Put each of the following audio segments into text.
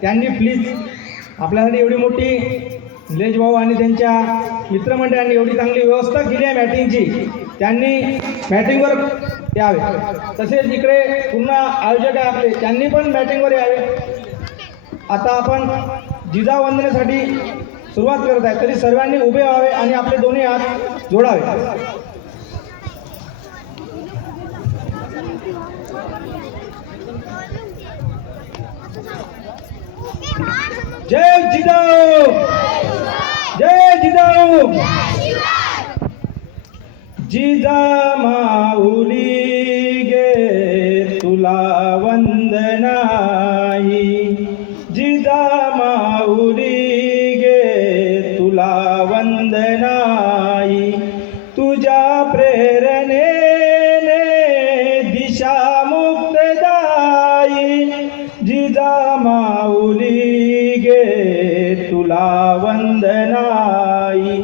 त्यांनी प्लीज आपल्यासाठी एवढी मोठी निलेश भाऊ आणि त्यांच्या मित्रमंडळांनी एवढी चांगली व्यवस्था केली आहे मॅटिंगची. त्यांनी मॅटिंगवर यावे. तसेच इकडे पुन्हा आयोजक आहे आपले त्यांनी पण बॅटिंगवर यावे. आता आपण जिजा वंदनेसाठी सुरुवात करत आहे तरी सर्वांनी उभे व्हावे आणि आपले दोन्ही हात जोडावे. जय जिजाऊ! जय जिजाऊ! जिजा माऊली गे तुला वंदनाई जिजा माऊली गे तुला वंदनाई तुझ्या प्रेरणेने दिशा मुक्तदाई जिजा मा तुला वंदनाई.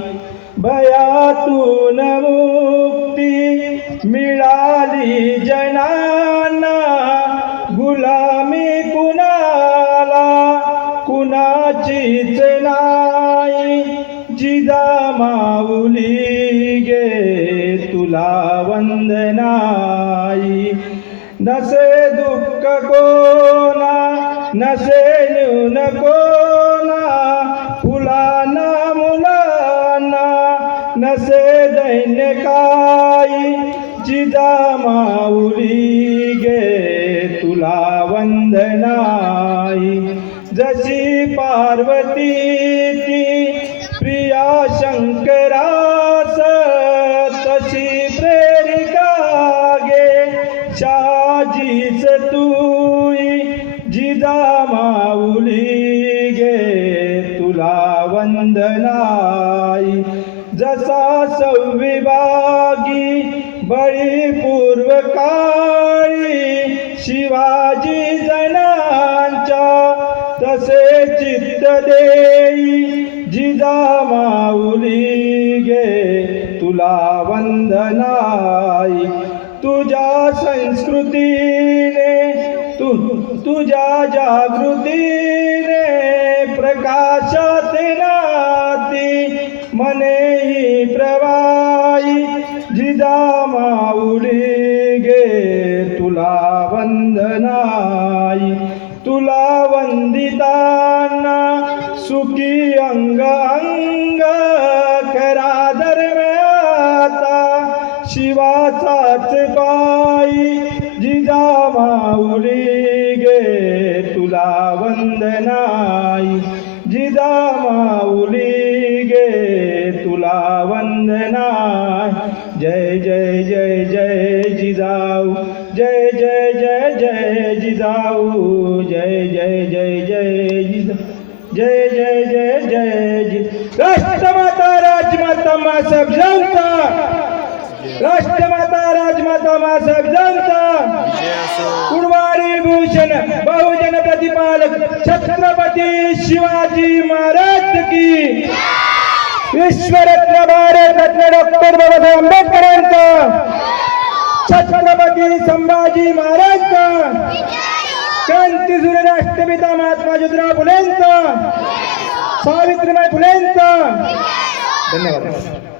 भयातून मुक्ती मिळाली जनांना. गुलामी कुणाला? कुणाचीच नाही. जिजा माऊली गे तुला वंदनाई. नसे दुःख कोणा? नसे न्यून कोणा? नसे दैन्य काई जिजा माऊली गे तुला वंदनाई. जशी पार्वती ती प्रिया शंकरास तशी प्रेरिका गे शाजीच तुई. जिजा माऊली गे तुला वंदनाई. जसा संविभागी बळी पूर्व काळी शिवाजी जनांच्या तसे चित्त देई जिजा माऊली गे तुला वंदनाई. तुझ्या संस्कृतीने तू तुझ्या जागृतीने प्रकाशा माऊली गे तुला वंदनाई. तुला वंदितांना सुखी अंग अंग करा दरम्याता शिवाचाच पायी जिजा माऊली गे तुला वंदनाई. जिजा माऊली गे तुला वंद जय जय जय जय जिजाऊ। जय जय जय जय जिजाऊ। जय जय जय जय जिजा जय जय जय जय जि राष्ट्रमाता राजमाता मासाहेब जनता। राष्ट्रमाता राजमाता मासाहेब जनता। कुडवारी भूषण, बहुजन प्रतिपालक, छत्रपती शिवाजी महाराज की। विश्वरत्न भारत रत्न डॉक्टर आंबेडकरांचा छत्रपती संभाजी महाराज क्रांती सूर्य राष्ट्रपिता महात्मा ज्योतिराव फुलेंचा. सावित्रीबाई फुलेंचा. धन्यवाद.